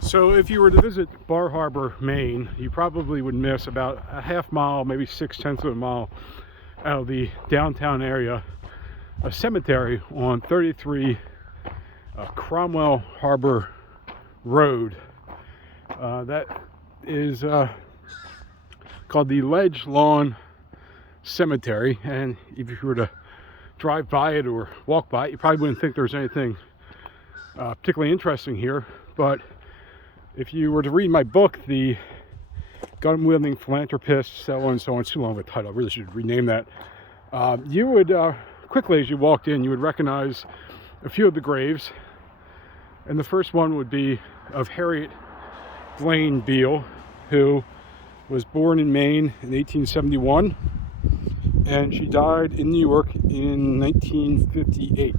So if you were to visit Bar Harbor, Maine, you probably would miss about a half mile, maybe 6/10 of a mile out of the downtown area, a cemetery on 33 Cromwell Harbor Road. That is called the Ledgelawn Cemetery, and if you were to drive by it or walk by it, you probably wouldn't think there was anything particularly interesting here. But if you were to read my book, The Gun-Wielding Philanthropist, so on and so on, it's too long of a title, I really should rename that. You would quickly, as you walked in, you would recognize a few of the graves. And the first one would be of Harriet Blaine Beale, who was born in Maine in 1871, and she died in New York in 1958.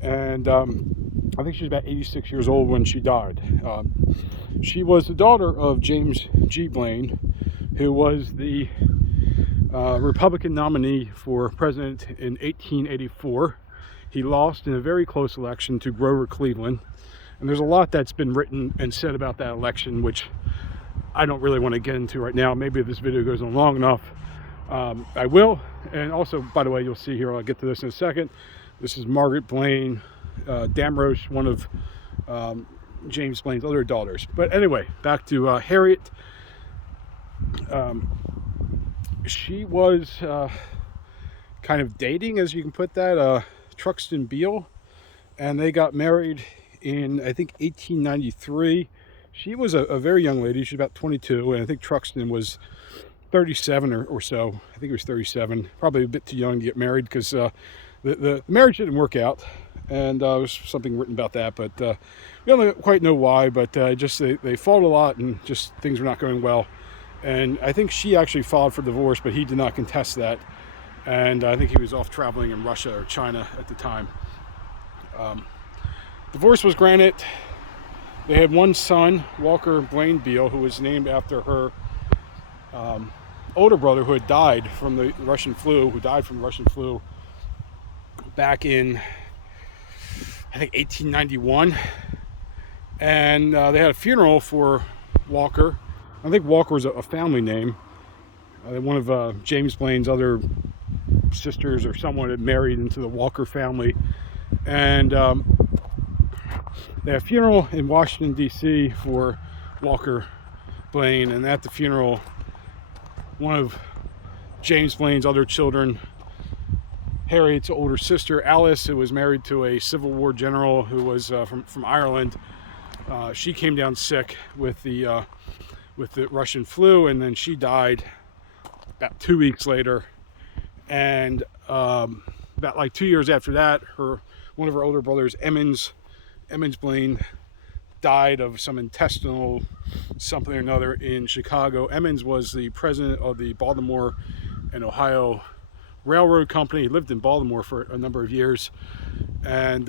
And I think she was about 86 years old when she died. She was the daughter of James G. Blaine, who was the Republican nominee for president in 1884. He lost in a very close election to Grover Cleveland. And there's a lot that's been written and said about that election, which I don't really want to get into right now. Maybe if this video goes on long enough, I will. And also, by the way, you'll see here, I'll get to this in a second. This is Margaret Blaine Damrosch, one of James Blaine's other daughters. But anyway, back to Harriet. She was kind of dating, as you can put that, Truxton Beale, and they got married in, I think, 1893. She was a very young lady. She was about 22, and I think Truxton was 37 or so. I think he was 37, probably a bit too young to get married, because the marriage didn't work out, and there was something written about that, but we don't quite know why. But just they fought a lot, and just things were not going well. And I think she actually filed for divorce, but he did not contest that. And I think he was off traveling in Russia or China at the time. Divorce was granted. They had one son, Walker Blaine Beale, who was named after her older brother, who had died from the Russian flu, back in, I think, 1891. And they had a funeral for Walker. I think Walker was a family name. One of James Blaine's other sisters or someone had married into the Walker family. And they had a funeral in Washington, D.C. for Walker Blaine. And at the funeral, one of James Blaine's other children, Harriet's older sister, Alice, who was married to a Civil War general who was from Ireland, she came down sick with the Russian flu, and then she died about 2 weeks later. And about like 2 years after that, one of her older brothers, Emmons Blaine, died of some intestinal something or another in Chicago. Emmons was the president of the Baltimore and Ohio Railroad Company. He lived in Baltimore for a number of years, and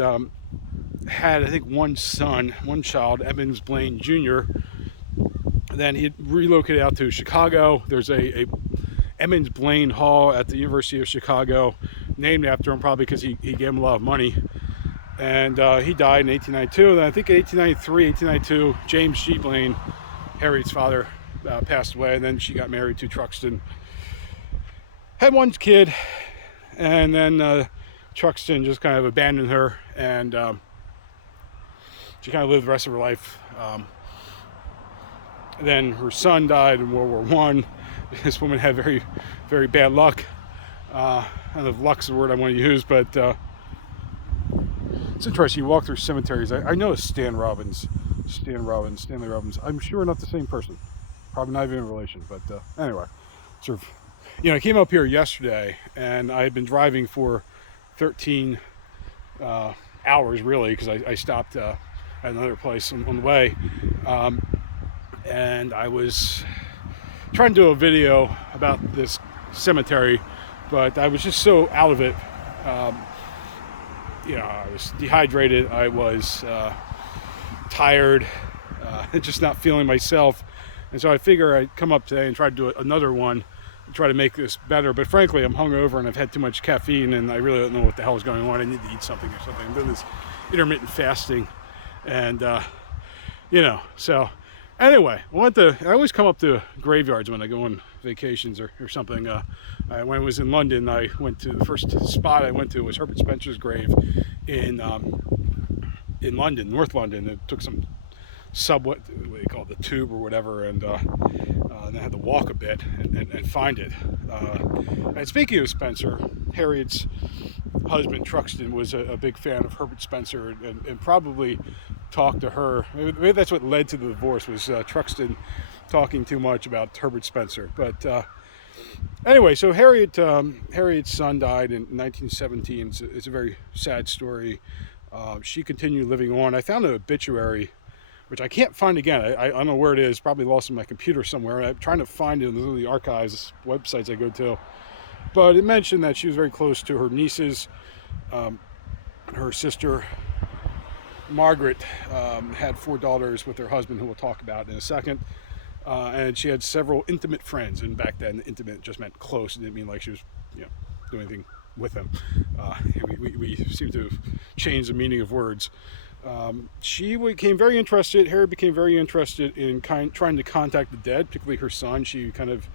had, I think, one child, Emmons Blaine Jr. Then he relocated out to Chicago. There's a Emmons Blaine Hall at the University of Chicago, named after him, probably because he gave him a lot of money. And he died in 1892. Then I think in 1892, James G. Blaine, Harriet's father, passed away. And then she got married to Truxton. Had one kid, and then Truxton just kind of abandoned her, and she kind of lived the rest of her life. Then her son died in World War I. This woman had very, very bad luck. I don't know if luck's the word I want to use, but it's interesting. You walk through cemeteries. I know Stanley Robbins. I'm sure not the same person. Probably not even in relation, but anyway. Sort of, I came up here yesterday, and I had been driving for 13 hours, really, because I stopped at another place on the way. And I was trying to do a video about this cemetery, but I was just so out of it. I was dehydrated. I was tired, just not feeling myself. And so I figure I'd come up today and try to do another one, and try to make this better. But frankly, I'm hungover and I've had too much caffeine, and I really don't know what the hell is going on. I need to eat something or something. I'm doing this intermittent fasting, and So anyway, I always come up to graveyards when I go on vacations or something. When I was in London, I went to the first spot I went to was Herbert Spencer's grave in London, North London. It took some subway, what they call it, the tube or whatever, and I had to walk a bit and find it. And speaking of Spencer, Harriet's husband Truxton was a big fan of Herbert Spencer and probably talked to her. Maybe that's what led to the divorce, was Truxton talking too much about Herbert Spencer. But anyway, so Harriet's son died in 1917. It's a very sad story. She continued living on. I found an obituary, which I can't find again. I don't know where it is. Probably lost in my computer somewhere. I'm trying to find it in the archives websites I go to. But it mentioned that she was very close to her nieces. Her sister Margaret had 4 daughters with her husband, who we'll talk about in a second. And she had several intimate friends. And back then, intimate just meant close. It didn't mean like she was, doing anything with them. We seem to have changed the meaning of words. She became very interested. Harriet became very interested in trying to contact the dead, particularly her son. She kind of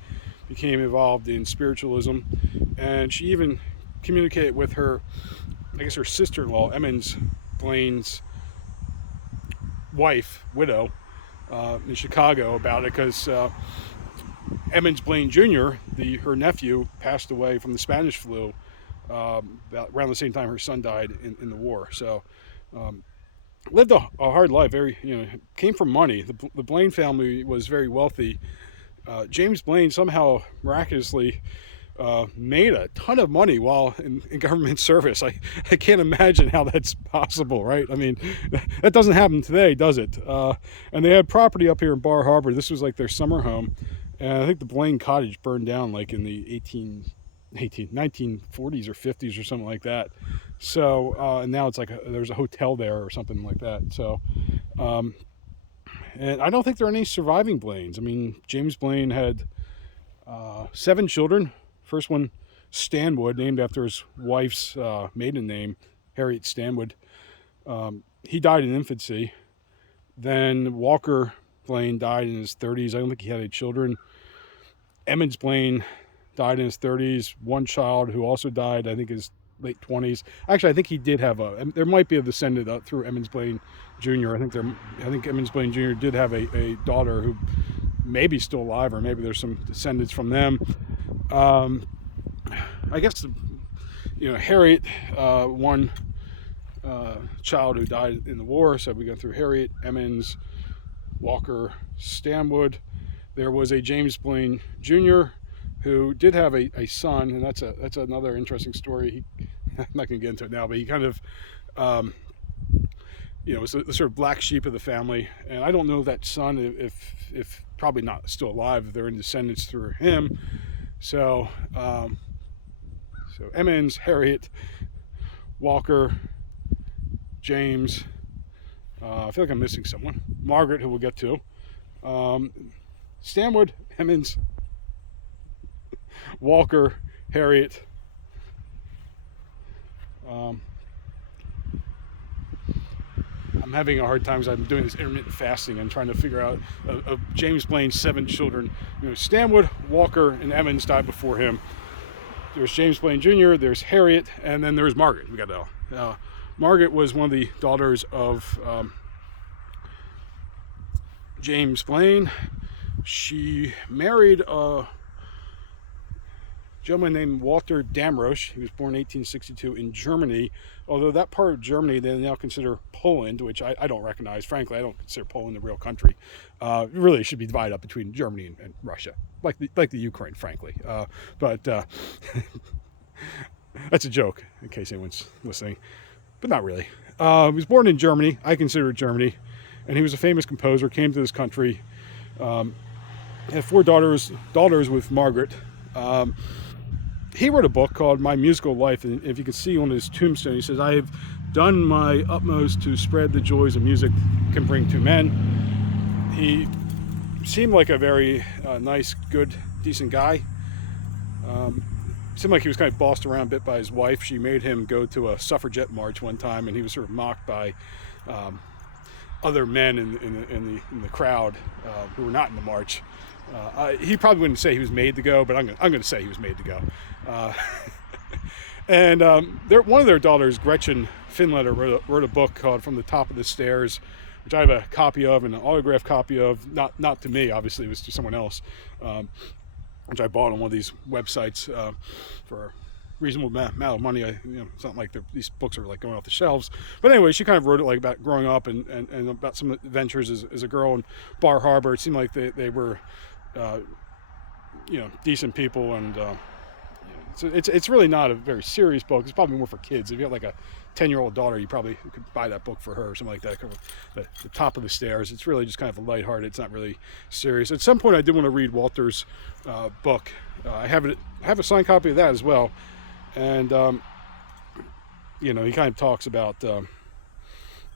became involved in spiritualism, and she even communicated with her sister-in-law, Emmons Blaine's widow, in Chicago about it, because Emmons Blaine Jr., her nephew, passed away from the Spanish flu about around the same time her son died in the war. So lived a hard life. Came from money. The Blaine family was very wealthy. James Blaine somehow miraculously made a ton of money while in government service. I can't imagine how that's possible, right? I mean, that doesn't happen today, does it? And they had property up here in Bar Harbor. This was like their summer home. And I think the Blaine cottage burned down like in the 1940s or 50s or something like that. So, and now it's like there's a hotel there or something like that. So, and I don't think there are any surviving Blaines. I mean, James Blaine had 7 children. First one, Stanwood, named after his wife's maiden name, Harriet Stanwood. He died in infancy. Then Walker Blaine died in his 30s. I don't think he had any children. Emmons Blaine died in his 30s. One child who also died, I think, his late 20s. Actually, I think he did have there might be a descendant up through Emmons Blaine Jr. I think Emmons Blaine Jr. did have a daughter who may be still alive, or maybe there's some descendants from them. I guess, Harriet, one child who died in the war, so we go through Harriet, Emmons, Walker, Stanwood. There was a James Blaine Jr. who did have a son, and that's another interesting story. I'm not going to get into it now, but he kind of, was the sort of black sheep of the family. And I don't know that son, if probably not still alive, if they're in descendants through him. So Emmons, Harriet, Walker, James. I feel like I'm missing someone. Margaret, who we'll get to. Stanwood, Emmons, Walker, Harriet. I'm having a hard time because I'm doing this intermittent fasting and trying to figure out James Blaine's 7 children. Stanwood, Walker, and Emmons died before him. There's James Blaine Jr., there's Harriet, and then there's Margaret. We got to know. Margaret was one of the daughters of James Blaine. She married a gentleman named Walter Damrosch. He was born in 1862 in Germany, although that part of Germany they now consider Poland, which I don't recognize. Frankly, I don't consider Poland a real country. It really should be divided up between Germany and Russia, like the Ukraine, frankly. But that's a joke, in case anyone's listening, but not really. He was born in Germany. I consider it Germany, and he was a famous composer, came to this country, had 4 daughters with Margaret. He wrote a book called My Musical Life, and if you can see on his tombstone, he says, "I have done my utmost to spread the joys of music can bring to men." He seemed like a very nice, good, decent guy. Seemed like he was kind of bossed around a bit by his wife. She made him go to a suffragette march one time, and he was sort of mocked by other men in the crowd who were not in the march. He probably wouldn't say he was made to go, but I'm going to say he was made to go. And one of their daughters, Gretchen Finletter, wrote a book called "From the Top of the Stairs," which I have a copy of, and an autographed copy of. Not to me, obviously, it was to someone else, which I bought on one of these websites for a reasonable amount of money. It's not like these books are like going off the shelves. But anyway, she kind of wrote it like about growing up and about some adventures as a girl in Bar Harbor. It seemed like they were, decent people, and it's really not a very serious book. It's probably more for kids. If you have like a 10-year-old daughter, you probably could buy that book for her or something like that. The Top of the Stairs. It's really just kind of a lighthearted. It's not really serious. At some point, I did want to read Walter's book. I have a signed copy of that as well. And, he kind of talks about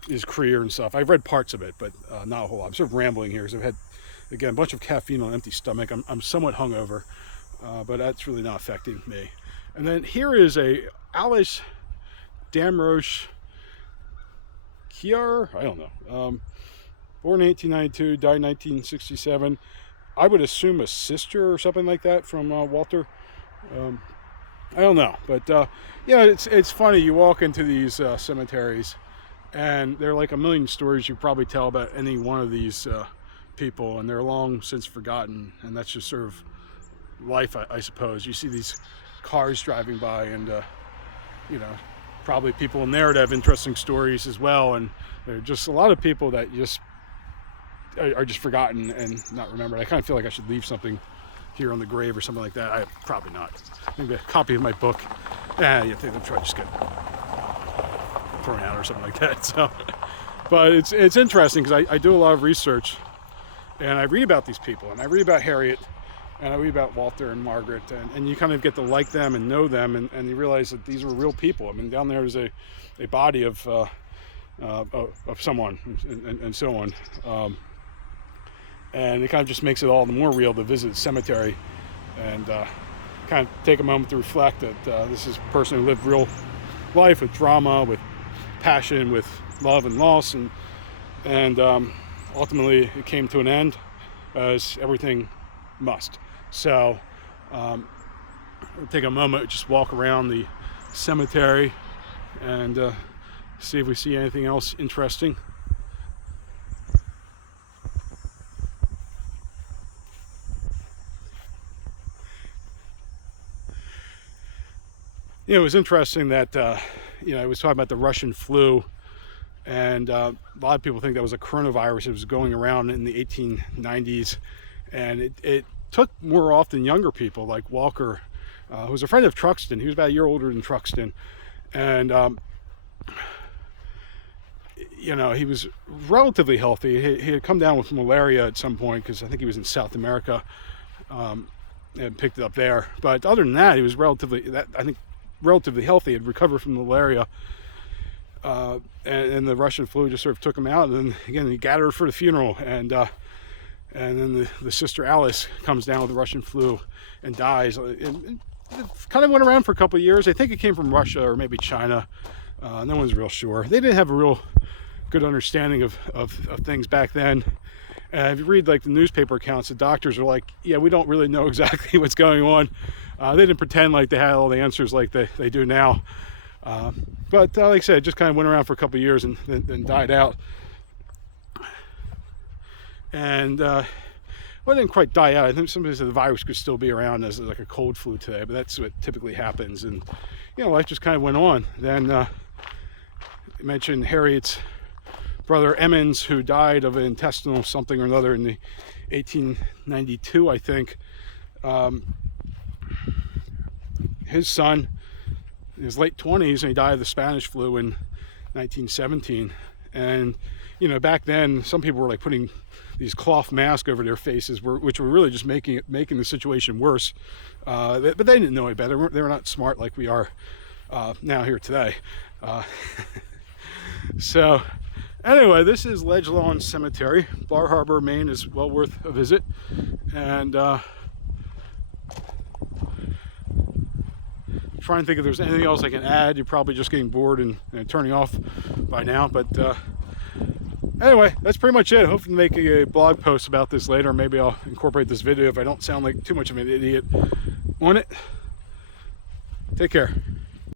his career and stuff. I've read parts of it, but not a whole lot. I'm sort of rambling here because I've had, again, a bunch of caffeine on an empty stomach. I'm somewhat hungover, but that's really not affecting me. And then here is a Alice Damrosch Kiar, I don't know. Born in 1892, died in 1967. I would assume a sister or something like that from Walter. I don't know, but it's funny. You walk into these cemeteries, and there are like a million stories you probably tell about any one of these people, and they're long since forgotten. And that's just sort of life, I suppose. You see these cars driving by, and probably people in there that have interesting stories as well. And there are just a lot of people that just are just forgotten and not remembered. I kind of feel like I should leave something here on the grave or something like that. I probably not. Maybe a copy of my book. I think I'm trying to just get thrown out or something like that. So, but it's interesting because I do a lot of research, and I read about these people, and I read about Harriet, and I read about Walter and Margaret, and you kind of get to like them and know them, and you realize that these are real people. I mean, down there is a body of someone, and so on. And it kind of just makes it all the more real to visit the cemetery and kind of take a moment to reflect that this is a person who lived real life with drama, with passion, with love and loss, and ultimately it came to an end, as everything must. So I'll take a moment, just walk around the cemetery and see if we see anything else interesting. It was interesting that, I was talking about the Russian flu, and a lot of people think that was a coronavirus. It was going around in the 1890s, and it took more often younger people like Walker, who was a friend of Truxton. He was about a year older than Truxton, and, he was relatively healthy. He had come down with malaria at some point because I think he was in South America and picked it up there. But other than that, he was relatively healthy, had recovered from malaria, and the Russian flu just sort of took him out. And then again, he gathered for the funeral, and then the sister Alice comes down with the Russian flu and dies. It kind of went around for a couple of years. I think it came from Russia or maybe China. No one's real sure. They didn't have a real good understanding of things back then. And if you read like the newspaper accounts, the doctors are like, yeah, we don't really know exactly what's going on. They didn't pretend like they had all the answers like they do now. But like I said, it just kind of went around for a couple of years and then died out. And it didn't quite die out. I think somebody said the virus could still be around as like a cold flu today, but that's what typically happens. And, life just kind of went on. Then I mentioned Harriet's brother Emmons, who died of an intestinal something or another in the 1892, I think. His son, in his late 20s, and he died of the Spanish flu in 1917. And back then, some people were like putting these cloth masks over their faces, which were really just making the situation worse. But they didn't know any better. They were not smart like we are now here today. So anyway, this is Ledgelawn Cemetery. Bar Harbor, Maine is well worth a visit. And trying to think if there's anything else I can add. You're probably just getting bored and turning off by now. But Anyway, that's pretty much it. Hopefully make a blog post about this later. Maybe I'll incorporate this video if I don't sound like too much of an idiot on it. Take care.